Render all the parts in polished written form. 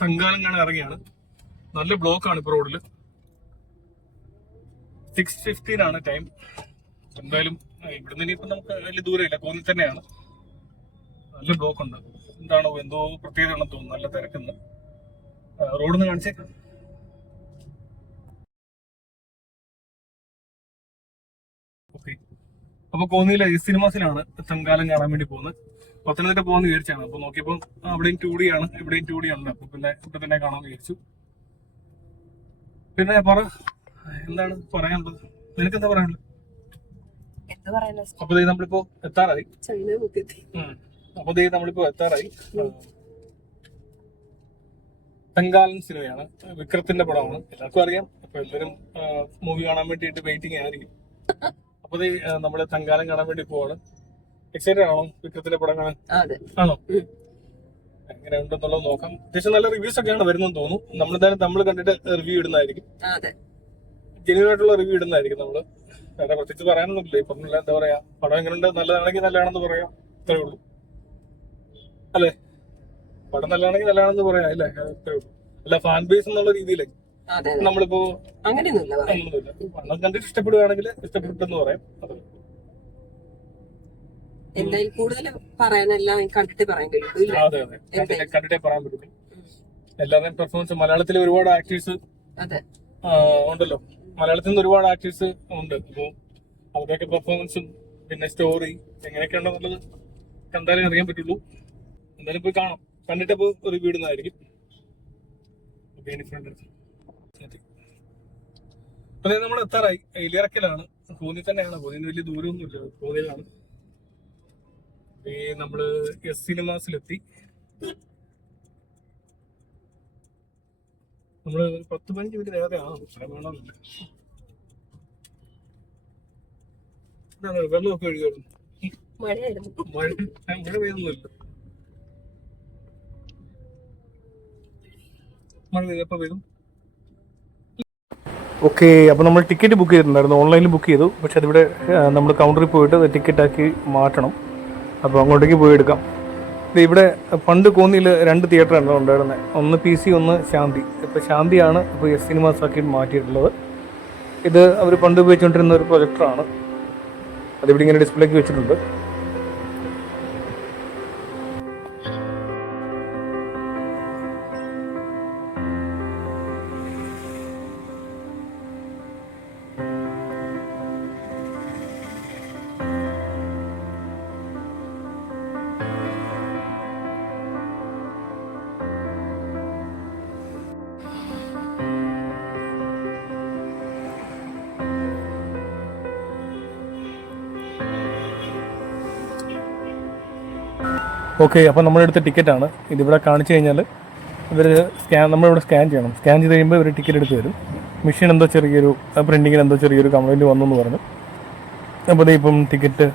തങ്കാലങ്ങാണ് ഇറങ്ങിയാണ്. നല്ല ബ്ലോക്കാണ് ഇപ്പൊ റോഡില്. 6:15 ടൈം. എന്തായാലും ഇവിടുന്ന് ഇനിയിപ്പോ നമുക്ക് വലിയ ദൂരമില്ല, കോന്നി തന്നെയാണ്. നല്ല ബ്ലോക്ക് ഉണ്ട്. എന്താണോ എന്തോ പ്രത്യേകത ആണെന്ന് തോന്നുന്നു, നല്ല തിരക്കുന്ന്. റോഡിന്ന് കാണിച്ചേക്കാം. ഓക്കെ, അപ്പൊ കോന്നിയിലെ സിനിമാസിലാണ് തങ്കാലം കാണാൻ വേണ്ടി പോകുന്നത്. പത്തനംതിട്ട പോകാന്ന് വിചാരിച്ചാണ്. അപ്പൊ നോക്കിയപ്പോ അവിടെയും 2D ആണ്, ഇവിടെയും 2D ആണ്. അപ്പൊ പിന്നെ ഇവിടെ തന്നെ കാണാമെന്ന് വിചാരിച്ചു. പിന്നെ പറ, എന്താണ് പറയാനുള്ളത്? നിനക്കെന്താ പറയാനുള്ളത്? അപ്പൊ നമ്മളിപ്പോ എത്താറായി. തങ്കാലൻ സിനിമയാണ്, വിക്രത്തിന്റെ പടമാണ്. എല്ലാവർക്കും അറിയാം. അപ്പൊ എല്ലാവരും മൂവി കാണാൻ വേണ്ടിയിട്ട് വെയിറ്റിംഗ് ആയിരിക്കും. അപ്പൊ നമ്മള് തങ്കാലം കാണാൻ വേണ്ടി പോവാണ്. എക്സൈറ്റഡ് ആണോ വിക്രത്തിന്റെ പടം കാണാൻ? ആണോ? എങ്ങനെ ഉണ്ടെന്നുള്ളത് നോക്കാം. അത്യാവശ്യം നല്ല റിവ്യൂസ് ഒക്കെയാണ് വരുന്നതെന്ന് തോന്നുന്നു. നമ്മൾ കണ്ടിട്ട് റിവ്യൂ ഇടുന്നതായിരിക്കും, ജെന്യൂൻ ആയിട്ടുള്ള റിവ്യൂ ഇടുന്നതായിരിക്കും നമ്മള്. വേറെ പ്രത്യേകിച്ച് പറയാനൊന്നുമില്ല. ഇപ്പൊ എന്താ പറയാ, പടം എങ്ങനെയുണ്ട്, നല്ലതാണെങ്കിൽ നല്ലതാണെന്ന് പറയാം, അത്രേ ഉള്ളൂ അല്ലേ? പടം നല്ലതാണെങ്കിൽ നല്ലതാണെന്ന് പറയാം അല്ലേ? അത്രേ ഉള്ളൂ. അല്ല ഫാൻ ബേസ് എന്നുള്ള രീതിയിലേ നമ്മളിപ്പോ അങ്ങനെയൊന്നുമില്ല. പടം കണ്ടിട്ട് ഇഷ്ടപ്പെടുകയാണെങ്കിൽ ഇഷ്ടപ്പെട്ടെന്ന് പറയാം. എന്തായാലും കൂടുതൽ പറയാനെല്ലാം കണ്ടിട്ടേ പറയാൻ കഴിയുള്ളൂ. അതെ കണ്ടിട്ടേ പറയാൻ പറ്റുള്ളൂ. എല്ലാവരുടെയും പെർഫോമൻസ്, മലയാളത്തിലെ ഒരുപാട് ആക്ടേഴ്സ് ഉണ്ടല്ലോ, മലയാളത്തിൽ നിന്ന് ഒരുപാട് ആക്ടേഴ്സ് ഉണ്ട്. അപ്പൊ അവരുടെയൊക്കെ പെർഫോമൻസും പിന്നെ സ്റ്റോറി എങ്ങനെയൊക്കെ ഉണ്ടെന്നുള്ളത് കണ്ടാലേ അറിയാൻ പറ്റുള്ളൂ. എന്തായാലും പോയി കാണാം, കണ്ടിട്ടപ്പോ റിവ്യൂ ഇടുന്നതായിരിക്കും. അപ്പൊ നമ്മൾ എത്താറായി. എലിയറക്കലാണ്, കോന്നി തന്നെയാണ്. കോന്നിന് വലിയ ദൂരമൊന്നുമില്ല, കോന്നിയിലാണ്. നമ്മള് എസ് സിനിമാസിലെത്തി. നമ്മള് 10-15 മിനിറ്റ് നേരത്തെ വേണമെന്നില്ല. വെള്ളമൊക്കെ ഒഴുകുന്നു. മഴ പെയ്യുന്നില്ല. മഴ പെയ്തപ്പോ പെയ്തു. ഓക്കെ, അപ്പോൾ നമ്മൾ ടിക്കറ്റ് ബുക്ക് ചെയ്തിട്ടുണ്ടായിരുന്നു, ഓൺലൈനിൽ ബുക്ക് ചെയ്തു. പക്ഷെ അതിവിടെ നമ്മൾ കൗണ്ടറിൽ പോയിട്ട് ടിക്കറ്റാക്കി മാറ്റണം. അപ്പോൾ അങ്ങോട്ടേക്ക് പോയി എടുക്കാം. ഇവിടെ പണ്ട് കോന്നിയിൽ 2 തിയേറ്ററാണ് ഉണ്ടായിരുന്നത്, ഒന്ന് PC, ഒന്ന് ശാന്തി. ഇപ്പോൾ ശാന്തിയാണ് ഇപ്പോൾ എസ് സിനിമാസ് ആക്കി മാറ്റിയിട്ടുള്ളത്. ഇത് അവർ പണ്ട് ഉപയോഗിച്ചുകൊണ്ടിരുന്ന ഒരു പ്രൊജക്ടറാണ്, അതിവിടെ ഇങ്ങനെ ഡിസ്പ്ലേക്ക് വെച്ചിട്ടുണ്ട്. ഓക്കെ, അപ്പോൾ നമ്മളെടുത്ത ടിക്കറ്റാണ് ഇതിവിടെ കാണിച്ചു കഴിഞ്ഞാൽ ഇവർ നമ്മളിവിടെ സ്കാൻ ചെയ്യണം. സ്കാൻ ചെയ്ത് കഴിയുമ്പോൾ ഇവർ ടിക്കറ്റ് എടുത്ത് തരും. മെഷീൻ എന്തോ ചെറിയൊരു പ്രിൻറ്റിങ്ങിന് എന്തോ ചെറിയൊരു കംപ്ലയിൻറ്റ് വന്നു എന്ന് പറഞ്ഞു. അപ്പോൾ ഇപ്പം ടിക്കറ്റ്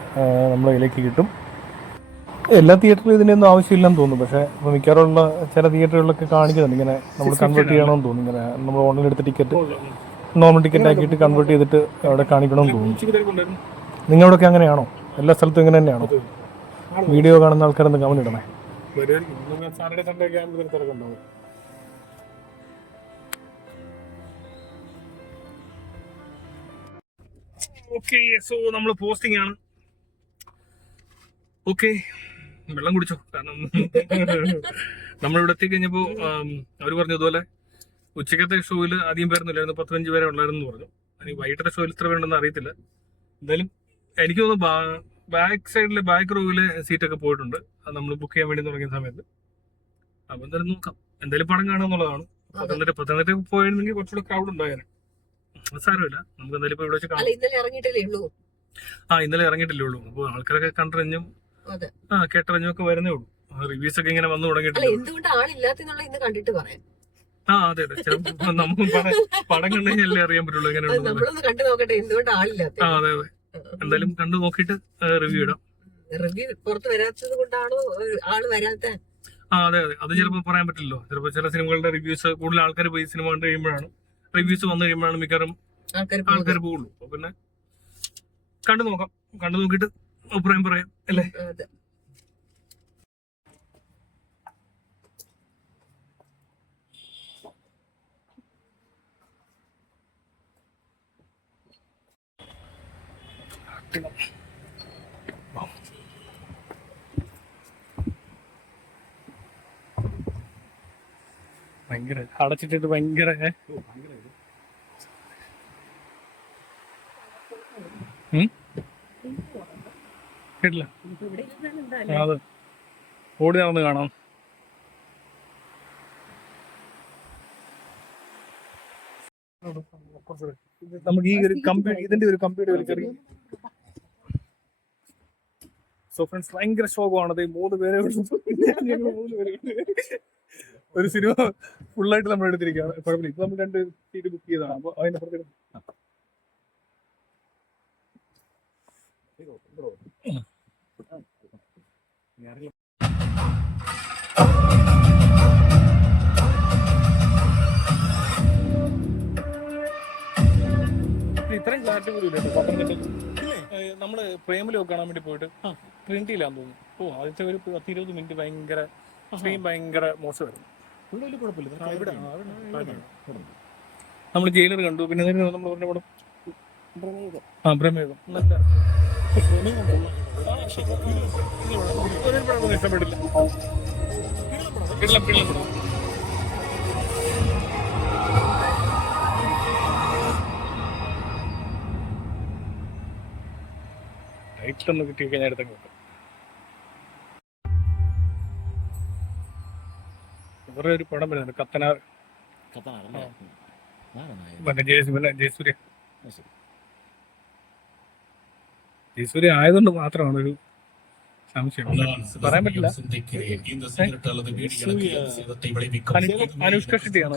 നമ്മളെ കയ്യിലേക്ക് കിട്ടും. എല്ലാ തിയേറ്ററിലും ഇതിൻ്റെയൊന്നും ആവശ്യമില്ലെന്ന് തോന്നുന്നു. പക്ഷേ ഇപ്പോൾ മിക്കവാറുള്ള ചില തിയേറ്ററുകളിലൊക്കെ കാണിക്കുന്നുണ്ട് ഇങ്ങനെ നമ്മൾ കൺവേർട്ട് ചെയ്യണമെന്ന് തോന്നുന്നു. ഇങ്ങനെ നമ്മൾ ഓൺലൈൻ എടുത്ത ടിക്കറ്റ് നോർമൽ ടിക്കറ്റ് ആക്കിയിട്ട് കൺവേർട്ട് ചെയ്തിട്ട് അവിടെ കാണിക്കണമെന്ന് തോന്നുന്നു. നിങ്ങളവിടെയൊക്കെ അങ്ങനെയാണോ? എല്ലാ സ്ഥലത്തും ഇങ്ങനെ തന്നെയാണോ? വീഡിയോ കാണുന്ന ആൾക്കാരൊന്ന് കമന്റ് ഇടണേ. ഓക്കെ, സോ നമ്മൾ പോസ്റ്റിംഗ് ആണ്. ഓക്കെ, വെള്ളം കുടിച്ചോ. കാരണം നമ്മളിവിടെ എത്തിക്കഴിഞ്ഞപ്പോ അവർ പറഞ്ഞു ഇതുപോലെ ഉച്ചക്കത്തെ ഷോയിൽ അധികം പേരൊന്നുമില്ലായിരുന്നു, 10-15 പേരെ ഉള്ളായിരുന്നു പറഞ്ഞു. എനിക്ക് വൈകിട്ടത്തെ ഷോയിൽ ഇത്ര വേണ്ടെന്ന് അറിയത്തില്ല. എന്തായാലും എനിക്ക് തോന്നുന്നു ബാക്ക് സൈഡിലെ ബാക്ക് റോവിലെ സീറ്റൊക്കെ പോയിട്ടുണ്ട്, അത് നമ്മൾ ബുക്ക് ചെയ്യാൻ വേണ്ടി തുടങ്ങിയ സമയത്ത്. അപ്പൊ എന്തായാലും നോക്കാം, എന്തായാലും പടം കാണുക എന്നുള്ളതാണ്. പത്തനംതിട്ട പോയിരുന്നെങ്കിൽ കുറച്ചുകൂടെ ക്രൗഡ് ഉണ്ടായേനെ. അത് സാരമില്ല, നമുക്ക് എന്തായാലും ഇപ്പൊ ഇവിടെ വെച്ച് കാണാം. ഇന്നലെ ഇറങ്ങിയിട്ടില്ലേ ഉള്ളൂ. അപ്പൊ ആൾക്കാരൊക്കെ കണ്ടറിഞ്ഞും കേട്ടറിഞ്ഞും ഒക്കെ വരുന്നേ ഉള്ളൂ. റിവ്യൂസ് ഒക്കെ ഇങ്ങനെ വന്നു തുടങ്ങിയിട്ടില്ല. അതെ നമുക്ക് പടം കണ്ടു കഴിഞ്ഞാലേ അറിയാൻ പറ്റുള്ളൂ എങ്ങനെയുള്ളത്. അതെ എന്തായാലും കണ്ടു നോക്കിയിട്ട് റിവ്യൂ ഇടാം. അതെ അത് ചിലപ്പോൾ പറയാൻ പറ്റില്ലല്ലോ. ചിലപ്പോൾ ചില സിനിമകളുടെ റിവ്യൂസ് കൂടുതൽ ആൾക്കാർ പോയി സിനിമ കണ്ടു കഴിയുമ്പോഴാണ്, റിവ്യൂസ് വന്നു കഴിയുമ്പോഴാണ് മിക്കവാറും ആൾക്കാർ പോകുള്ളൂ. അപ്പൊ പിന്നെ കണ്ടു നോക്കാം, കണ്ടു നോക്കിയിട്ട് അഭിപ്രായം പറയാം അല്ലേ? ഭയങ്കര അടച്ചിട്ടിട്ട് ഭയങ്കര കേട്ടില്ല. അത് ഓടി നടന്ന് കാണാം. നമുക്ക് ഈ ഒരു ഇതിന്റെ ഒരു കമ്പിയുടെ ഒരു ചെറിയ സോ ഫ്രണ്ട്സ് ഭയങ്കര ശോകമാണത്. 3 പേരെ ഒരു സിനിമ ഫുള്ളായിട്ട് നമ്മൾ എടുത്തിരിക്കുകയാണ്. കുഴപ്പമില്ല. ഇപ്പൊ നമ്മൾ 2 സീറ്റ് ബുക്ക് ചെയ്തതാണ്. അപ്പൊ അതിന്റെ പുറത്ത് ഇത്രയും ക്ലാരിറ്റി പോലും ഇല്ല. പത്തനംതിട്ട നമ്മള് പ്രേമിലൊക്കെ കാണാൻ വേണ്ടി പോയിട്ട് ട്രിനിറ്റിയിലാന്ന് തോന്നുന്നു. ആദ്യത്തെ ഒരു 10-20 മിനിറ്റ് ഭയങ്കര സ്ക്രീൻ ഭയങ്കര മോശമായിരുന്നു. നമ്മൾ ജയിലർ കണ്ടു. പിന്നെ നമ്മൾ പറഞ്ഞ പടം പ്രമേഹം നല്ല ഇഷ്ടപ്പെട്ടില്ല. ടൈറ്റിലൊന്ന് കിട്ടി കഴിഞ്ഞാൽ അടുത്തൊക്കെ വെക്കാം. വേറെ ഒരു പടം വരുന്നുണ്ട്, കത്തനാർ. ജയസൂര്യ ആയതുകൊണ്ട് മാത്രമാണ് ഒരു സംശയം. പറയാൻ പറ്റില്ല. അനുഷ്ക ഷെട്ടിയാണോ?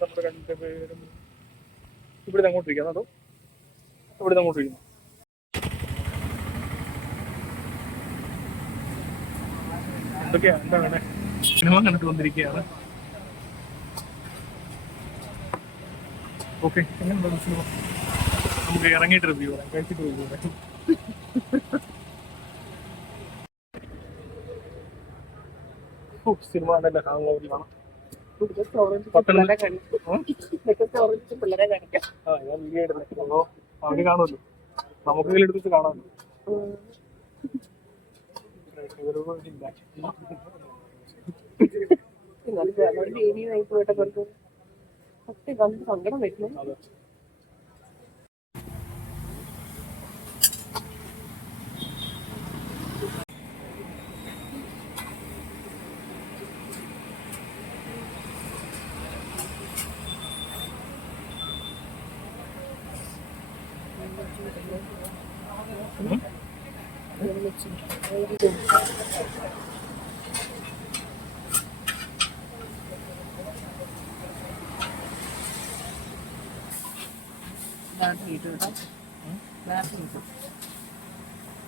നമ്മൾ 2 പേരും ഇവിടുന്ന് അങ്ങോട്ട് ഇരിക്കാം. അതോ ഇവിടുന്ന് അങ്ങോട്ട് ഇരിക്കുന്നു? എന്തൊക്കെയാ എന്താണ് സിനിമ കണ്ടിട്ട് വന്നിരിക്കുകയാണ്. ഓക്കെ, എങ്ങനെയുണ്ട് സിനിമ? നമുക്ക് ഇറങ്ങിയിട്ട് റിവ്യൂ പറയാം, കഴിച്ചിട്ട് റിവ്യൂ പറയാം. സിനിമ നല്ല ഹാങ് ഓവറിലാണ്. ഞാൻ വീഡിയോ ഇടുന്നത് അപ്പോ അവര് കാണുമല്ലോ, നമുക്ക് ഇതിൽ എടുത്തിട്ട് കാണാമല്ലോ. സങ്കടം വരുന്നു.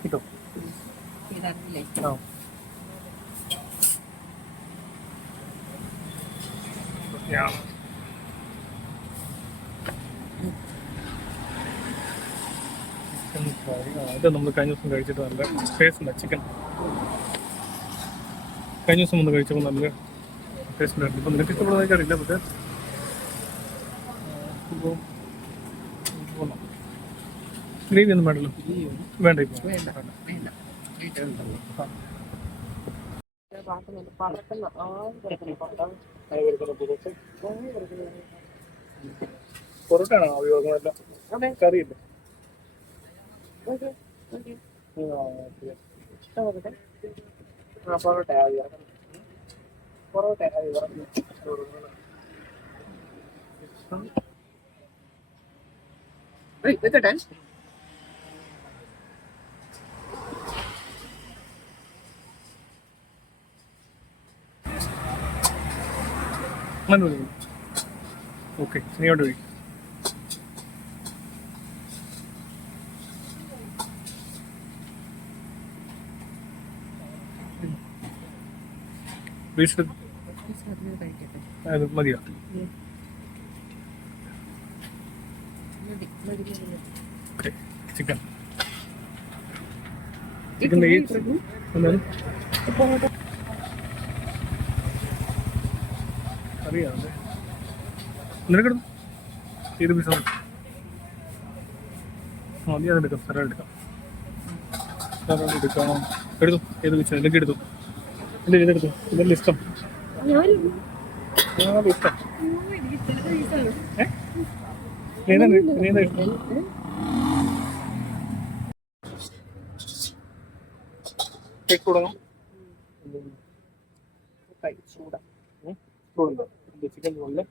കിട്ടും. ഇത് നമ്മൾ കഴിഞ്ഞ ദിവസം കഴിച്ചിട്ട് നല്ല ടേസ്റ്റ് ഉണ്ട് ചിക്കൻ. കഴിഞ്ഞ ദിവസം വന്ന് കഴിച്ചപ്പോൾ നല്ല ടേസ്റ്റ് ഉണ്ടായിരുന്നു. ഇപ്പം നിനക്ക് ഇഷ്ടപ്പെടുന്നതൊക്കെ അറിയില്ല. പക്ഷേ ഇപ്പോൾ ഗ്രേവി ഒന്നും വേണ്ടല്ലോ. വേണ്ട ഇപ്പോൾ പൊറോട്ടയാണോ അഭിയോഗമല്ല കറിയില്ല. വെക്കട്ടെ. ഓക്കെ, നീയോട്ട് പോയി. മതിയോ? ചിക്കൻ ചിക്കൻ അറിയാതെ നിനക്കെടുത്തു ഏത് പീസാണ്? മതി, അതെടുക്കാം. സലാഡ് എടുക്കാം. സലാഡ് എടുക്കാണോ? എടുത്തു. ഏത് പീസാ? ഇതൊക്കെ എടുത്തു. എൻ്റെ ഇതെടുത്തു. ഇതെല്ലാം ഇഷ്ടം. ഇഷ്ടം ഏതാ ഇഷ്ടം? കേക്ക് തുടങ്ങാം. ചൂടുണ്ടോ? ചിക്കൻ ചൂടല്ലേ?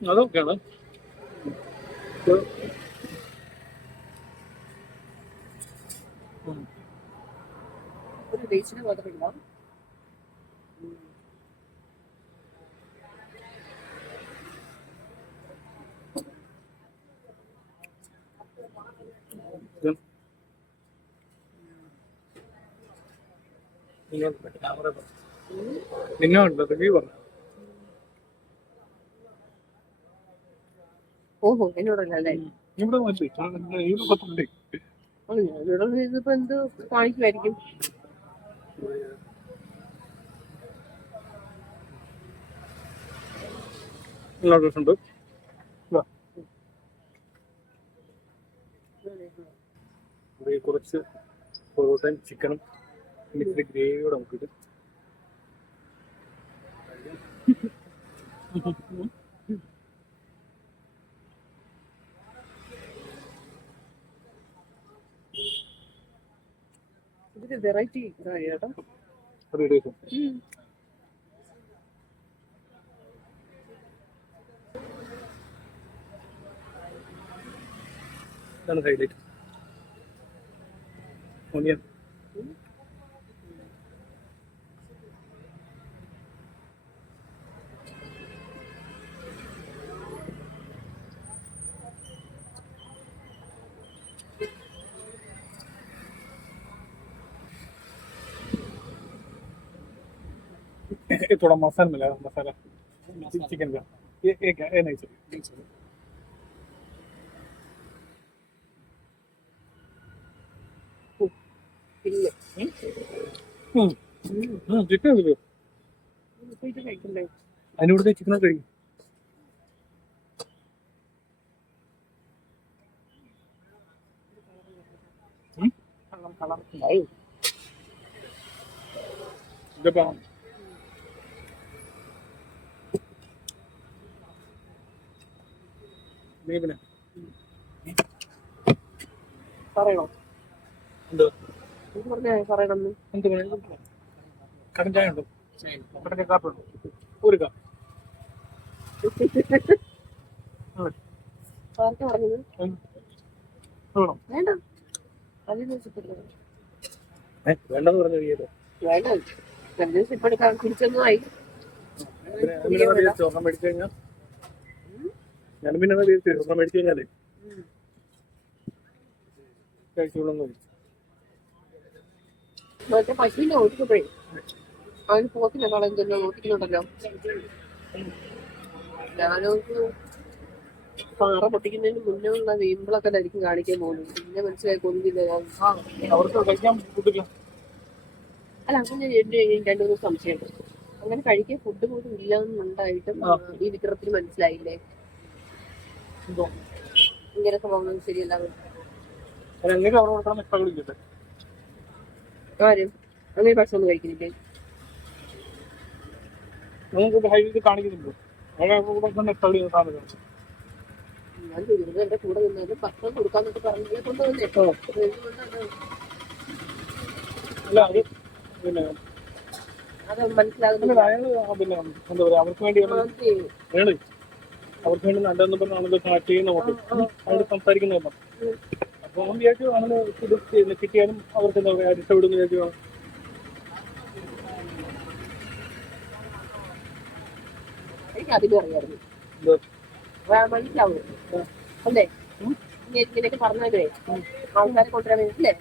അതൊക്കെയാണ്. ഒരു ബീച്ചിന് മാത്രമില്ല. നിന്നോണ്ട് റിവ്യൂ പറഞ്ഞു. ഓഹോ, എന്നോടല്ലേ? ഇവിടെ ഇതിപ്പോ എന്ത് കാണിക്കുമായിരിക്കും? ഉണ്ട്. കുറച്ച് പൊറോട്ടയും ചിക്കനും ഇത്തിരി ഗ്രേവിയോടെ നമുക്കിട്ട് ഇതിന് വെറൈറ്റി ചേട്ടാ. ഇതാണ് ഹൈലൈറ്റ്. ഓണിയൻ थोड़ा मसाला मिला मसाला चिकन का ये नहीं चाहिए. ചിക്കൻ കഴിക്കണ്ടേ? അതിനോട് ചിക്കനൊക്കെ കഴിക്കും. ഇതപ്പാ നീ പിന്നെ പറയണോ? എന്തോ പറയണം. എന്ത് കടൻ ചായ ഉണ്ടോ? കടൻ കാപ്പി ഉണ്ടോ? ഒരു കാപ്പി വേണ്ട. വേണ്ടെന്ന് പറഞ്ഞു കഴിയാലോ. വേണം ഇപ്പൊ എടുക്കാൻ തിരിച്ചൊന്നും ആയി. സ്വർണം മേടിച്ചു കഴിഞ്ഞാൽ ഞാൻ പിന്നെ സ്വർണം മേടിച്ചു കഴിഞ്ഞാലേ കഴിച്ചോളൂ. മറ്റേ പശുവിനെ ഓടിക്കപ്പോഴേ അവന് പോത്തിനെ കളഞ്ഞല്ലോ ഓടിക്കുന്നുണ്ടല്ലോ. ഞാനോർക്ക് പാറ പൊട്ടിക്കുന്നതിന് മുന്നേ ഉള്ള വീമ്പിളൊക്കെ ആയിരിക്കും കാണിക്കാൻ പോകുന്നത്. പിന്നെ മനസ്സിലായി കൊന്നില്ല. അവർക്ക് കഴിക്കാൻ കൂട്ടില്ല. അല്ല അങ്ങനെ എന്റെ രണ്ടു മൂന്ന് സംശയമുണ്ട്. അങ്ങനെ കഴിക്കാൻ ഫുഡ് പോലും ഇല്ല എന്നുണ്ടായിട്ടും ഈ വിക്രത്തിന് മനസ്സിലായില്ലേ ഇങ്ങനെ സംഭവം ശരിയല്ല. ആരും അങ്ങനെ ഭക്ഷണം ഒന്നും കഴിക്കുന്നില്ലേ? കാണിക്കുന്നുണ്ടോ? ഞാൻ ചോദിക്കുന്നത് എന്റെ കൂടെ നിന്നാലും ഭക്ഷണം കൊടുക്കാന്നൊക്കെ പറഞ്ഞേ കൊണ്ടുവന്നേ. അത് മനസ്സിലാകുന്നില്ല. പിന്നെ എന്താ പറയാ, അവർക്ക് വേണ്ടി നല്ലതെന്ന് പറഞ്ഞാണല്ലോ ചെയ്യുന്ന അവിടെ സംസാരിക്കുന്നതല്ല. അപ്പൊ അവൻ വിചാരിച്ചു അങ്ങനെ ഇത് കിട്ടിയാലും അവർക്ക് എന്താ പറയാ രക്ഷപ്പെടുന്നു വിചാരിച്ചു. എനിക്ക് അതിലും അറിയായിരുന്നു മനസ്സിലാവും അല്ലേ? ഇങ്ങനെയൊക്കെ പറഞ്ഞാലേ ആൾക്കാരെ കൊണ്ടുവരാൻ വേണ്ടിയില്ലേ?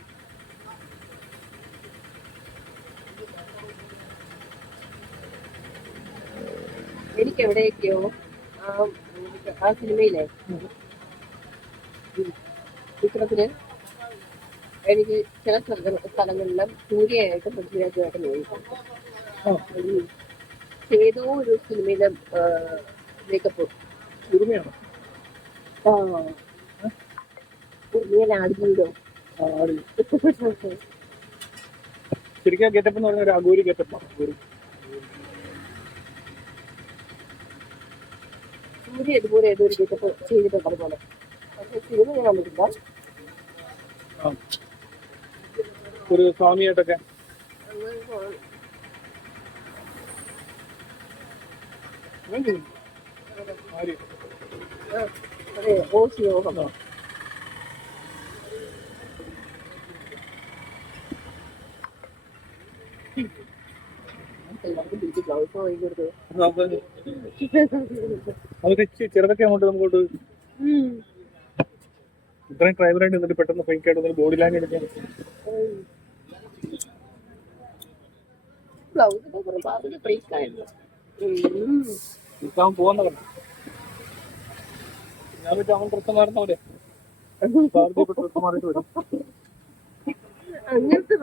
എനിക്ക് എവിടെയൊക്കെയോ ആ സിനിമയിലെ ചിത്രത്തിന് എനിക്ക് ചില സ്ഥലങ്ങളിലും സൂര്യയായിട്ടും പൃഥ്വിരാജുമായിട്ട് നോക്കി ഏതോ ഒരു സിനിമയിലെ മേക്കപ്പ് ഉറുമയാണ്. ആടുന്നതോ ശരിക്കും ഗെറ്റപ്പ് എന്ന് പറഞ്ഞ ഒരു അഗോരി ഗെറ്റപ്പാണ്. സൂര്യ ഇതുപോലെ ഏതോ ഒരു ഗെറ്റപ്പ് ചെയ്തിട്ടുണ്ട് അതുപോലെ. പക്ഷെ സിനിമ ഞാൻ കണ്ടിട്ടില്ല. ഒരു സ്വാമിയായിട്ടൊക്കെ അതെ ഓശിയോഗം. അതൊക്കെ ചെറുതൊക്കെ അങ്ങോട്ട് നമുക്കോട്ട് ഇത്രയും ഡ്രൈവറായിട്ട് എന്നിട്ട് പെട്ടെന്ന് ഫൈക്കായിട്ട് ബോഡി ലാംഗ്വേജ് എടുക്കാൻ പോകുന്ന ഞാൻ വെച്ചാൽ അവൻ ഡ്രസ് മാറുന്ന പോലെ ഡ്രസ് മാറിയിട്ട് വരും. അങ്ങനത്തെ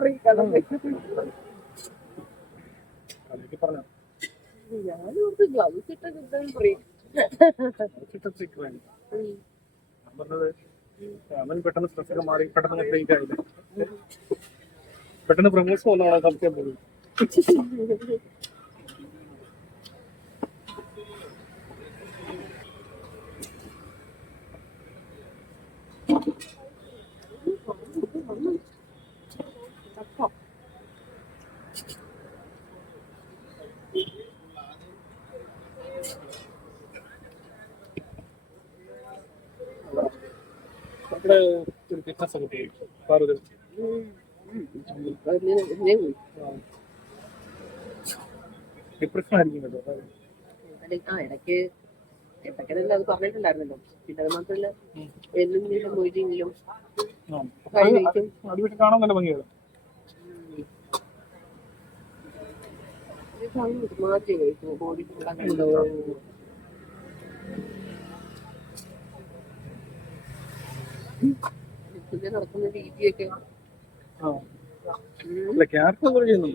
പറഞ്ഞ ഞാനോർത്ത് ഗ്ലൗസ് ഇട്ടത് പറഞ്ഞത് അവൻ പെട്ടെന്ന് സ്ട്രെസ്സൊക്കെ മാറി പെട്ടെന്ന് ബ്രേക്ക് ആയില്ല. പെട്ടെന്ന് പ്രമോഷൻ വന്നോളാം സംശയം പോലും. നമ്മുടെ ഒരു ഫിറ്റ്നസ് ഒക്കെ പാർവതി ഡിപ്രഷൻ ആയിരിക്കും കേട്ടോ. ഇടയ്ക്ക് എപ്പോഴെല്ലാം അത് പറഞ്ഞിട്ടുണ്ടായിരുന്നല്ലോ. പിന്നെ അത് മാത്രമല്ല എന്നും മൊയ്തീനിലും കാണാൻ നല്ല ഭംഗിയാണ്. മാറ്റി കഴിക്കും ബോഡി നടക്കുന്ന രീതിയൊക്കെ ക്യാരക്ടർ ചെയ്യുന്നു.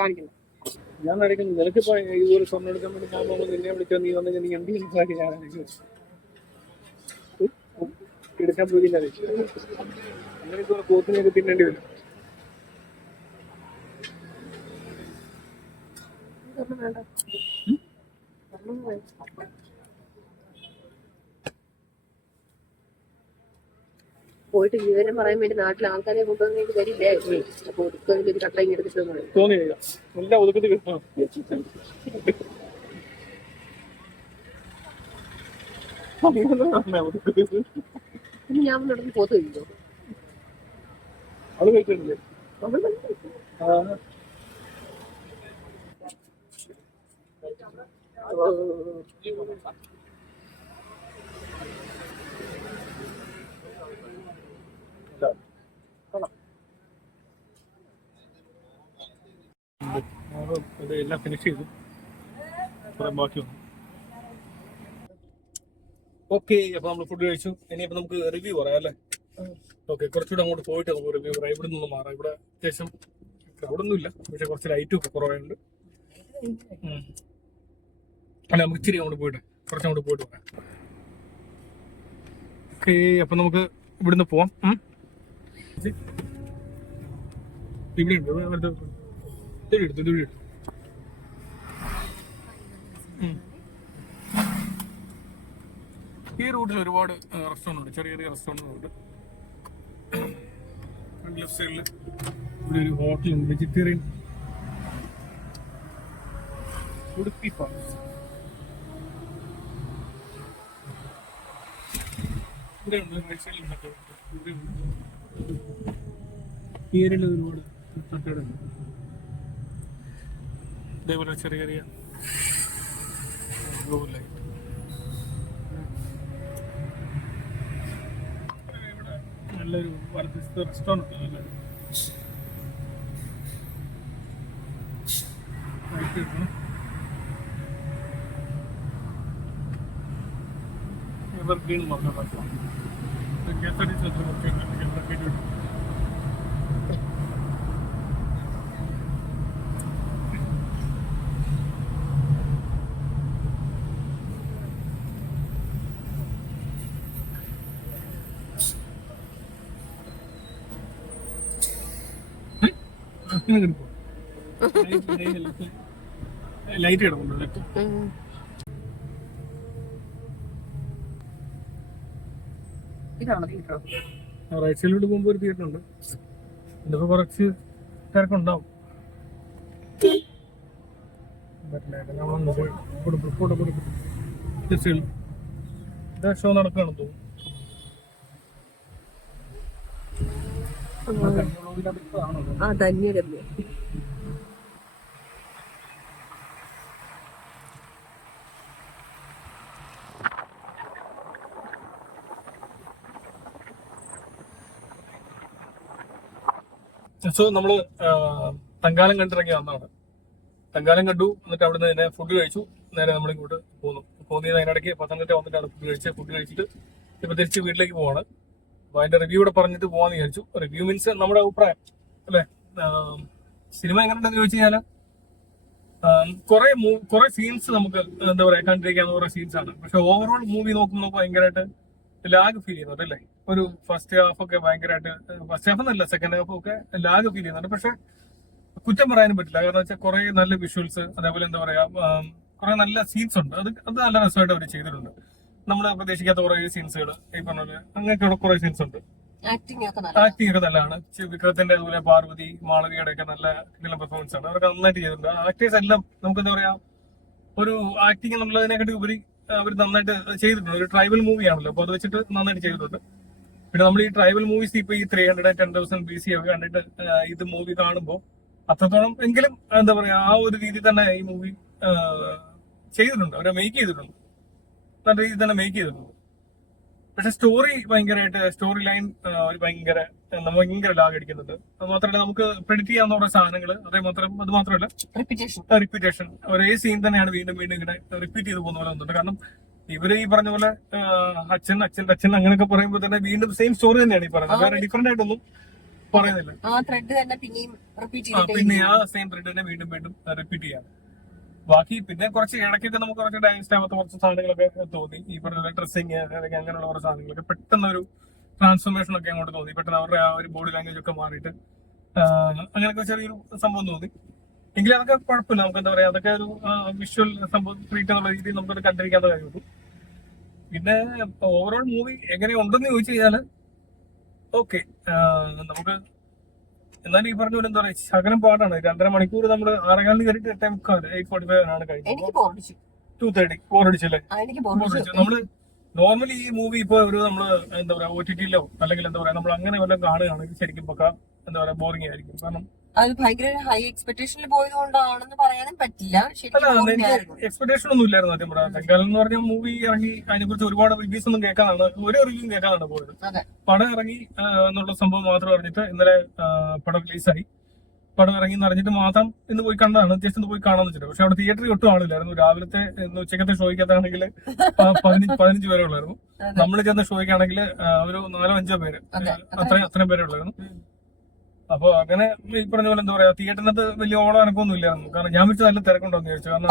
കാണിക്കില്ല. ഞാൻ നിനക്കിപ്പോ ഇതുപോലെ സ്വർണ്ണം എടുക്കാൻ വേണ്ടി ഞാൻ നിന്നെ വിളിച്ചാൽ നീ വന്നെങ്കിൽ നീ എന്ത് മനസ്സിലാക്കി ഞാൻ എടുക്കാൻ പോയില്ല. അങ്ങനെ ഇതുപോലെ പോത്തിനെയൊക്കെ തിന്നേണ്ടി വരും. വേണ്ട പോയിട്ട് വിവരം പറയാൻ വേണ്ടി നാട്ടിൽ ആൾക്കാരെ കൊണ്ടുവന്ന് വേണ്ടി വരില്ലേ അപ്പൊ ഒതുക്കത്തിൽ ഒരു കട്ട എടുത്തിട്ട് തോന്നിയില്ല എല്ലാ ഒതുക്കത്തിൽ ഞാൻ നടന്ന് പോത്തില്ലോ അത് കഴിച്ചിട്ടില്ലേ എല്ലാം ഫിനിഷ് ചെയ്തു ബാക്കി വന്നു. ഓക്കെ, അപ്പൊ നമ്മൾ ഫുഡ് കഴിച്ചു. ഇനിയിപ്പോ നമുക്ക് റിവ്യൂ പറയാം അല്ലേ? ഓക്കെ, കുറച്ചുകൂടെ അങ്ങോട്ട് പോയിട്ട് നമുക്ക് റിവ്യൂ പറയാം. ഇവിടെ നിന്ന് മാറാം. ഇവിടെ അത്യാവശ്യം അവിടെ ഒന്നും ഇല്ല, പക്ഷെ കുറച്ച് ലൈറ്റും ഒക്കെ കുറവായുണ്ട്. അല്ല, നമുക്ക് ഇച്ചിരി അങ്ങോട്ട് പോയിട്ട് കുറച്ചങ്ങോട്ട് പോയിട്ട് പറയാം. ഓക്കെ, അപ്പൊ നമുക്ക് ഇവിടുന്ന് പോവാം. ഇവിടെ ഉണ്ട്, എടുത്തു. ഈ റൂട്ടിൽ ഒരുപാട് റെസ്റ്റോറൻ്റ് ഉണ്ട്, ചെറിയ ചെറിയ റെസ്റ്റോറൻറ്റുകളുണ്ട്. ലെഫ്റ്റ് സൈഡിൽ ഇവിടെ ഒരു ഹോട്ടലുണ്ട്, വെജിറ്റേറിയൻ ഉടുപ്പി ഫാംസ്. ഇവിടെ ഉണ്ട്, റൈറ്റ് സൈഡിലുണ്ട്. ഈ ഏരിയയിൽ ഒരുപാട് തട്ടുകളുണ്ട്. ഇതേപോലെ ചെറിയ ചെറിയ ലൈറ്റ്. നല്ലൊരു വലത്തെ റെസ്റ്റോറൻറ്റ് ഉണ്ട്. എവർഗ്രീൻ നോക്കാം. ലൈറ്റ് കിടക്കുന്നുണ്ട്. റൈറ്റ് സൈഡിലോട്ട് പോകുമ്പോൾ ഒരു തിയേറ്റർ ഉണ്ട്. ഇതിപ്പോ കുറച്ച് തിരക്കുണ്ടാവും. ഷോ നടക്കുകയാണെന്ന് തോന്നുന്നു. സോ നമ്മള് തങ്കാലം കണ്ടിറങ്ങി വന്നതാണ്. തങ്കാലം കണ്ടു, എന്നിട്ട് അവിടെ നിന്ന് തന്നെ ഫുഡ് കഴിച്ചു. നേരെ നമ്മളിങ്ങോട്ട് പോന്നു. അതിനിടയ്ക്ക് പത്തനംതിട്ട വന്നിട്ടാണ് ഫുഡ് കഴിച്ചിട്ട് ഇപ്പൊ തിരിച്ച് വീട്ടിലേക്ക് പോവാണ്. അപ്പൊ അതിന്റെ റിവ്യൂ ഇവിടെ പറഞ്ഞിട്ട് പോവാന്ന് വിചാരിച്ചു. റിവ്യൂ മീൻസ് നമ്മുടെ അഭിപ്രായം അല്ലെ. സിനിമ എങ്ങനെയുണ്ടെന്ന് ചോദിച്ചു കഴിഞ്ഞാല് കുറെ സീൻസ് നമുക്ക് എന്താ പറയാ കണ്ടിരിക്കാവുന്ന കുറെ സീൻസ് ആണ്. പക്ഷെ ഓവറോൾ മൂവി നോക്കുമ്പോൾ ഭയങ്കരമായിട്ട് ലാഗ് ഫീൽ ചെയ്യുന്നുണ്ട് അല്ലേ. ഒരു ഫസ്റ്റ് ഹാഫ് ഒക്കെ ഭയങ്കരമായിട്ട്, ഫസ്റ്റ് ഹാഫ് എന്നല്ല സെക്കൻഡ് ഹാഫ് ഒക്കെ ലാഗ് ഫീൽ ചെയ്യുന്നുണ്ട്. പക്ഷെ കുറ്റം പറയാനും പറ്റില്ല. കാരണം വെച്ചാൽ കുറെ നല്ല വിഷ്വൽസ്, അതേപോലെ എന്താ പറയാ കുറെ നല്ല സീൻസ് ഉണ്ട്. അത് നല്ല രസമായിട്ട് അവർ ചെയ്തിട്ടുണ്ട്. നമ്മൾ പ്രതീക്ഷിക്കാത്ത കുറെ സീൻസുകൾ ഈ പറഞ്ഞ പോലെ അങ്ങനെയൊക്കെയുള്ള കുറെ സീൻസ് ഉണ്ട്. ആക്ടിങ് ഒക്കെ നല്ലതാണ്. വിക്രത്തിന്റെ അതുപോലെ പാർവതി, മാളവിയുടെ ഒക്കെ നല്ല പെർഫോമൻസ് ആണ്. അവരൊക്കെ നന്നായിട്ട് ചെയ്തിട്ടുണ്ട്. ആക്ടേഴ്സ് എല്ലാം നമുക്ക് എന്താ പറയാ ഒരു ആക്ടിങ് എന്നുള്ളതിനെക്കാട്ടി ഉപരി അവർ നന്നായിട്ട് ചെയ്തിട്ടുണ്ട്. ഒരു ട്രൈബൽ മൂവിയാണല്ലോ, അപ്പൊ അത് വെച്ചിട്ട് നന്നായിട്ട് ചെയ്തിട്ടുണ്ട്. പിന്നെ നമ്മൾ ഈ ട്രൈബൽ മൂവീസ് ഇപ്പൊ ഈ 310,000 BC ഒക്കെ കണ്ടിട്ട് ഇത് മൂവി കാണുമ്പോൾ അത്രത്തോളം എങ്കിലും എന്താ പറയാ ആ ഒരു രീതി തന്നെ ഈ മൂവി ചെയ്തിട്ടുണ്ട്. അവരെ മേക്ക് ചെയ്തിട്ടുണ്ട്, നല്ല രീതിയിൽ തന്നെ മേക്ക് ചെയ്തിട്ടുണ്ട്. പക്ഷെ സ്റ്റോറി ലൈൻ ഭയങ്കര ലാഗ് അടിക്കുന്നുണ്ട്. അത് മാത്രമല്ല നമുക്ക് പ്രെഡിക്റ്റ് ചെയ്യാവുന്ന കുറെ സാധനങ്ങൾ അത് മാത്രമല്ല റിപ്പീറ്റേഷൻ ഒരേ സീൻ തന്നെയാണ് വീണ്ടും ഇങ്ങനെ റിപ്പീറ്റ് ചെയ്ത് പോകുന്ന പോലെ വന്നിട്ടുണ്ട്. കാരണം ഇവര് ഈ പറഞ്ഞ പോലെ അച്ഛൻ അങ്ങനെയൊക്കെ പറയുമ്പോൾ തന്നെ വീണ്ടും സെയിം സ്റ്റോറി തന്നെയാണ് ഈ പറയുന്നത്. വേറെ ഡിഫറെന്റ് ആയിട്ടൊന്നും പറയുന്നില്ല. പിന്നെ ആ സെയിം ത്രെഡ് തന്നെ വീണ്ടും റിപ്പീറ്റ് ചെയ്യാം. ബാക്കി പിന്നെ കുറച്ച് ഇടയ്ക്കൊക്കെ നമുക്ക് കുറച്ച് ഡൈജസ്റ്റ് ആവാത്ത കുറച്ച് സാധനങ്ങളൊക്കെ തോന്നി. ഈ പറഞ്ഞ ഡ്രസ്സിങ് അല്ലെങ്കിൽ അങ്ങനെയുള്ള കുറച്ച് സാധനങ്ങളൊക്കെ പെട്ടെന്ന് ഒരു ട്രാൻസ്ഫോർമേഷൻ ഒക്കെ അങ്ങോട്ട് തോന്നി. പെട്ടെന്ന് അവരുടെ ആ ഒരു ബോഡി ലാംഗ്വേജ് ഒക്കെ മാറിയിട്ട് അങ്ങനെയൊക്കെ ചെറിയൊരു സംഭവം തോന്നി. എങ്കിലും അതൊക്കെ കുഴപ്പമില്ല. നമുക്ക് എന്താ പറയാ അതൊക്കെ ഒരു വിഷ്വൽ സംഭവം ട്രീറ്റ് എന്നുള്ള രീതിയിൽ നമുക്കത് കണ്ടിരിക്കാത്ത കാര്യമുള്ളൂ. പിന്നെ ഓവറോൾ മൂവി എങ്ങനെ ഉണ്ടെന്ന് ചോദിച്ചു കഴിഞ്ഞാൽ ഓക്കെ, നമുക്ക് എന്നാലും ഈ പറഞ്ഞ പോലെ എന്താ പറയാ, ശകലം പാടാണ്. 2.5 മണിക്കൂർ നമ്മൾ 6:15 കയറിയിട്ട് 8:45 ആണ് കഴിഞ്ഞത്. 2:30 ബോറടിച്ചല്ലേ? നമ്മള് നോർമലി ഈ മൂവി ഇപ്പൊ ഒരു നമ്മള് എന്താ പറയാ OTT-ലോ അല്ലെങ്കിൽ എന്താ പറയാ നമ്മൾ അങ്ങനെ വല്ലതും കാണുകയാണെങ്കിൽ ശരിക്കും പക്ക എന്താ പറയാ ബോറിംഗ് ആയിരിക്കും. കാരണം അത് ഭയങ്കര ഹൈ എക്സ്പെക്ടേഷനിൽ പോയതുകൊണ്ടാണെന്ന് പറയാനും പറ്റില്ല. എനിക്ക് എക്സ്പെക്ടേഷൻ ഒന്നും ഇല്ലായിരുന്നു സത്യം പറയാം. തെങ്കാലം എന്ന് പറഞ്ഞ മൂവി ഇറങ്ങി അതിനെ കുറിച്ച് ഒരുപാട് റിവ്യൂസ് ഒന്നും കേൾക്കാനാണ്, ഒരു റിവ്യൂ കേൾക്കാനാണ് പോയത്. പടം ഇറങ്ങി എന്നുള്ള സംഭവം മാത്രം അറിഞ്ഞിട്ട് ഇന്നലെ പടം റിലീസായി. പടം ഇറങ്ങി എന്ന് അറിഞ്ഞിട്ട് മാത്രം ഇന്ന് പോയി കണ്ടതാണ്. ജസ്റ്റ് ഒന്ന് പോയി കാണാന്ന് വെച്ചിട്ട്. പക്ഷെ അവിടെ തിയേറ്ററിൽ ഒട്ടും ആളില്ലായിരുന്നു. രാവിലത്തെ ഉച്ചക്കത്തെ ഷോയ്ക്കകത്താണെങ്കിൽ 15 പേരെ ഉള്ളായിരുന്നു. നമ്മൾ ചെന്ന ഷോയ്ക്കാണെങ്കിൽ ഒരു 4-5 പേര്, അത്രയും പേരെ ഉള്ളായിരുന്നു. അപ്പൊ അങ്ങനെ ഈ പറഞ്ഞ പോലെ എന്താ പറയാ, തിയേറ്ററിനകത്ത് വലിയ ഓളം എനക്കൊന്നും ഇല്ലായിരുന്നു. കാരണം ഞാൻ വെച്ച് നല്ല തിരക്കുണ്ടോന്ന് ചോദിച്ചു. കാരണം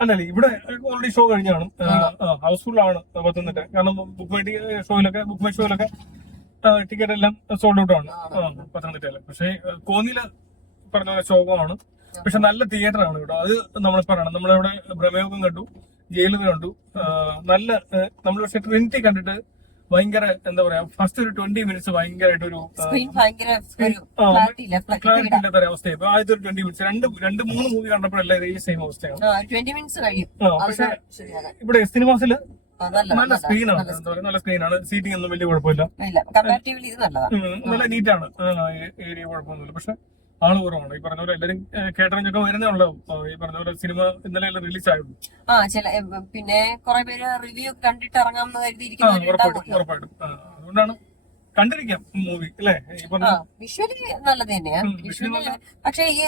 അല്ലല്ലേ, ഇവിടെ ഓൾറെഡി ഷോ കഴിഞ്ഞാണ്, ഹൗസ്ഫുൾ ആണ് പത്തനംതിട്ട. കാരണം ബുക്ക് മൈ ഷോയിലൊക്കെ ടിക്കറ്റ് എല്ലാം സോൾഡ് ഔട്ട് ആണ് പത്തനംതിട്ടയില്. പക്ഷെ കോന്നിയില് പറഞ്ഞ പോലെ ശോകമാണ്. പക്ഷെ നല്ല തിയേറ്റർ ആണ് ഇവിടെ. അത് നമ്മൾ പറയണം. നമ്മളിവിടെ ഭ്രമയോഗം കണ്ടു, ജയിലർ കണ്ടു. നല്ല നമ്മൾ പക്ഷെ ട്രിനിറ്റി കണ്ടിട്ട് ഭയങ്കര എന്താ പറയാ, ഫസ്റ്റ് ഒരു 20 മിനിറ്റ്സ് ഭയങ്കരമായിട്ട് ഒരു ക്ലാരിറ്റി ഇല്ലാത്ത അവസ്ഥയായി. ഇപ്പൊ ആദ്യത്തെ ഒരു 20 മിനിറ്റ്സ് 2-3 മൂവി കണ്ടപ്പോഴല്ല ഇതേ സെയിം അവസ്ഥയാണ്. പക്ഷെ ഇവിടെ സിനിമാസില് നല്ല സ്ക്രീനാണ്, എന്താ പറയാ, നല്ല സ്ക്രീനാണ്. സീറ്റിംഗ് ഒന്നും വലിയ കുഴപ്പമില്ല, നല്ല നീറ്റാണ് ഏരിയ, കുഴപ്പമൊന്നുമില്ല. പക്ഷെ ആള് കുറവാണ്. ഈ പറഞ്ഞ പോലെ എല്ലാരും കേട്ടറിഞ്ഞൊക്കെ വരുന്നേ ഉള്ളൂ. ഈ പറഞ്ഞ പോലെ സിനിമ ഇന്നലെ റിലീസ് ആയിരുന്നു. പിന്നെ കുറെ പേര് റിവ്യൂ കണ്ടിട്ട് ഇറങ്ങാമെന്ന് ഉറപ്പായിട്ടും അതുകൊണ്ടാണ് കണ്ടിരിക്കാം മൂവി അല്ലേ. വിഷ്വലി നല്ലത് തന്നെയാണ്. പക്ഷെ ഈ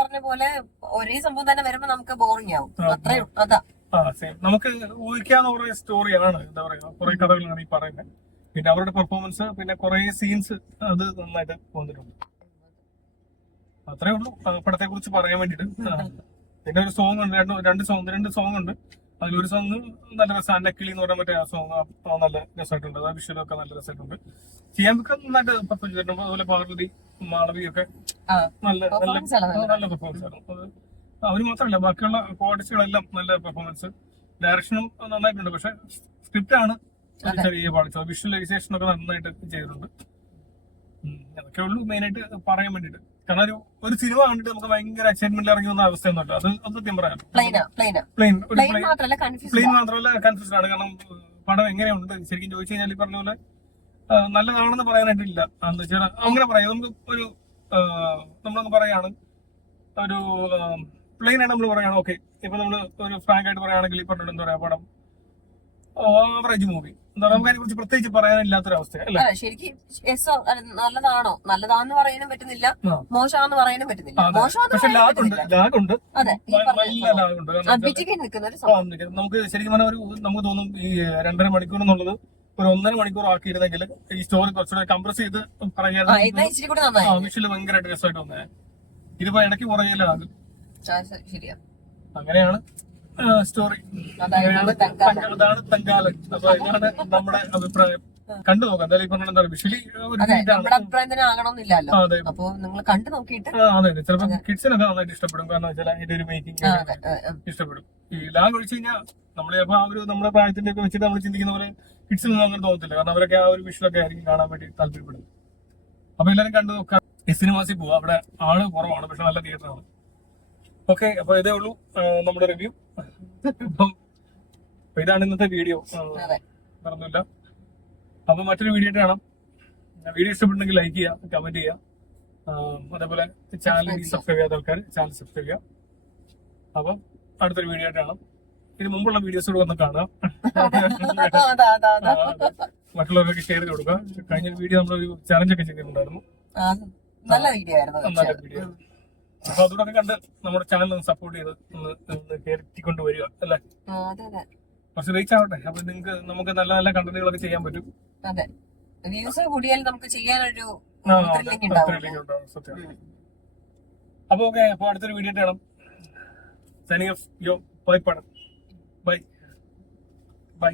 പറഞ്ഞ പോലെ ഒരേ സംഭവം തന്നെ വരുമ്പോ നമുക്ക് ബോറിംഗ് ആവും. അത്രയും അതാ. നമുക്ക് ഊഹിക്കാന്ന് പറയുന്ന സ്റ്റോറിയാണ്, എന്താ പറയാ, കുറെ കഥകളാണ് ഈ പറയുന്നത്. പിന്നെ അവരുടെ പെർഫോമൻസ്, പിന്നെ കുറെ സീൻസ് അത് നന്നായിട്ട് വന്നിട്ടുണ്ട്. അത്രേ ഉള്ളൂ പടത്തെ കുറിച്ച് പറയാൻ വേണ്ടിട്ട്. പിന്നെ ഒരു സോങ് ഉണ്ട്, രണ്ട് സോങ് ഉണ്ട്. അതിലൊരു സോങ് നല്ല രസം, അന്നക്കിളി എന്ന് പറഞ്ഞ മറ്റേ ആ സോങ് നല്ല രസമായിട്ടുണ്ട്. ആ വിഷ്വലൊക്കെ നല്ല രസമായിട്ടുണ്ട്. ചെയ്യാനൊക്കെ നന്നായിട്ട് പെർഫോം ചെയ്തിട്ടുണ്ട്. അതുപോലെ പാർവതി, മാളവി ഒക്കെ നല്ല പെർഫോമൻസ് ആയിരുന്നു. അവര് മാത്രമല്ല, ബാക്കിയുള്ള കോർഡിസ്റ്റുകളെല്ലാം നല്ല പെർഫോമൻസ്. ഡയറക്ഷനും നന്നായിട്ടുണ്ട്. പക്ഷെ സ്ക്രിപ്റ്റ് ആണ് ചെറിയ പാടിച്ചത്. വിഷ്വലൈസേഷൻ ഒക്കെ നന്നായിട്ട് ചെയ്തിട്ടുണ്ട്. അതൊക്കെ ഉള്ളൂ മെയിനായിട്ട് പറയാൻ വേണ്ടിട്ട്. കാരണം ഒരു സിനിമ കണ്ടിട്ട് നമുക്ക് ഭയങ്കര എക്സൈറ്റ്മെന്റ് ഇറങ്ങി വന്ന അവസ്ഥയൊന്നുമല്ല. അത് സത്യം പറയാം. പ്ലെയിൻ മാത്രമല്ല കൺഫ്യൂസ്ഡ് ആണ്. കാരണം പടം എങ്ങനെയുണ്ട് ശരിക്കും ചോദിച്ചു കഴിഞ്ഞാൽ ഈ പറഞ്ഞ പോലെ നല്ലതാണെന്ന് പറയാനായിട്ടില്ല. എന്താ വെച്ചാൽ അങ്ങനെ പറയാം, നമുക്ക് ഒരു നമ്മളൊന്ന് പറയാണ്, ഒരു പ്ലെയിൻ ആയിട്ട് നമ്മൾ പറയാണ്. ഓക്കെ, ഇപ്പൊ നമ്മള് ഒരു ഫ്രാങ്ക് ആയിട്ട് പറയുകയാണെങ്കിൽ ഈ പറഞ്ഞിട്ട് എന്താ പറയാ, പടം ആവറേജ് മൂവി. എന്താ നമുക്ക് അതിനെ കുറിച്ച് പ്രത്യേകിച്ച് പറയാനില്ലാത്തൊരവസ്ഥ അല്ലേ. ശരിക്കും നല്ലതാന്ന് പറയാനും പറ്റുന്നില്ല, മോശമാണെന്ന് പറയാനും പറ്റുന്നില്ല. പക്ഷെ ലാഗുണ്ട് നമുക്ക് ശരിക്കും പറഞ്ഞാൽ നമുക്ക് തോന്നും ഈ 2.5 മണിക്കൂർ എന്നുള്ളത് ഒരു 1.5 മണിക്കൂർ ആക്കിയിരുന്നെങ്കിൽ ഈ സ്റ്റോറി കുറച്ചുകൂടെ കംപ്രസ് ചെയ്ത് പറയാൻ വിഷ്വല് ഭയങ്കരമായിട്ട് രസമായിട്ട് വന്നേ. ഇതിപ്പോ ഇടയ്ക്ക് കുറേ ലാഗ്. അങ്ങനെയാണ് സ്റ്റോറി. അതാണ് തങ്കാലൻ. അപ്പൊ ഇതാണ് നമ്മുടെ അഭിപ്രായം. കണ്ടു നോക്കാം എന്തായാലും. ഇപ്പൊ എന്താ വിഷ്വലി അതെ, ചിലപ്പോ കിഡ്സിനൊക്കെ നന്നായിട്ട് ഇഷ്ടപ്പെടും. കാരണം വെച്ചാൽ അതിന്റെ ഒരു മേക്കിംഗ് ഇഷ്ടപ്പെടും. ഈ ലാഗ് ഒഴിച്ചു കഴിഞ്ഞാൽ നമ്മള് ചിലപ്പോ നമ്മുടെ പ്രായത്തിന്റെ ഒക്കെ വെച്ചിട്ട് നമ്മൾ ചിന്തിക്കുന്ന പോലെ കിഡ്സിനൊന്നും അങ്ങനെ തോന്നത്തില്ല. കാരണം അവരൊക്കെ ആ ഒരു വിഷ്വലൊക്കെ ആയിരിക്കും കാണാൻ വേണ്ടി താല്പര്യപ്പെടുന്നത്. അപ്പൊ എല്ലാരും കണ്ടു നോക്കാം. ഈ സിനിമാസിൽ പോവാ, അവിടെ ആള് കുറവാണ്, പക്ഷെ നല്ല തിയേറ്ററാണ്. ഓക്കെ, അപ്പൊ ഇതേ ഉള്ളൂ നമ്മുടെ റിവ്യൂ. അപ്പം ഇതാണ് ഇന്നത്തെ വീഡിയോ. പറഞ്ഞില്ല. അപ്പൊ മറ്റൊരു വീഡിയോ ആയിട്ട് കാണാം. വീഡിയോ ഇഷ്ടപ്പെട്ടെങ്കിൽ ലൈക്ക് ചെയ്യുക, കമന്റ് ചെയ്യുക. അതേപോലെ ചാനൽ സബ്സ്ക്രൈബ് ചെയ്യാത്ത ആൾക്കാർ ചാനൽ സബ്സ്ക്രൈബ് ചെയ്യുക. അപ്പം അടുത്തൊരു വീഡിയോ ആയിട്ട് കാണാം. ഇതിന് മുമ്പുള്ള വീഡിയോസ് കൂടെ വന്ന് കാണുക, മറ്റുള്ളവരൊക്കെ ഷെയർ ചെയ്ത് കൊടുക്കുക. കഴിഞ്ഞ വീഡിയോ നമ്മളൊരു ചാലഞ്ച് ഒക്കെ ചെയ്തിട്ടുണ്ടായിരുന്നു. നല്ല വീഡിയോ ആയിരുന്നു. അപ്പൊ അതുകൊണ്ടൊക്കെ കണ്ട് നമ്മുടെ ചാനൽ ഒന്ന് സപ്പോർട്ട് ചെയ്ത് ഒന്ന് കയറ്റിക്കൊണ്ട് വരിക അല്ലേ. കുറച്ച് റീച്ച് ആവട്ടെ. അപ്പൊ നമുക്ക് നല്ല നല്ല കണ്ടന്റുകളൊക്കെ ചെയ്യാൻ പറ്റും. അതെ, വ്യൂസ് കൂടിയാൽ നമുക്ക് ചെയ്യാനൊരു സത്യം. അപ്പൊ ഓക്കെ, അപ്പൊ അടുത്തൊരു വീഡിയോ കാണാം. സൈനിങ് ഓഫ് യോ ബൈ.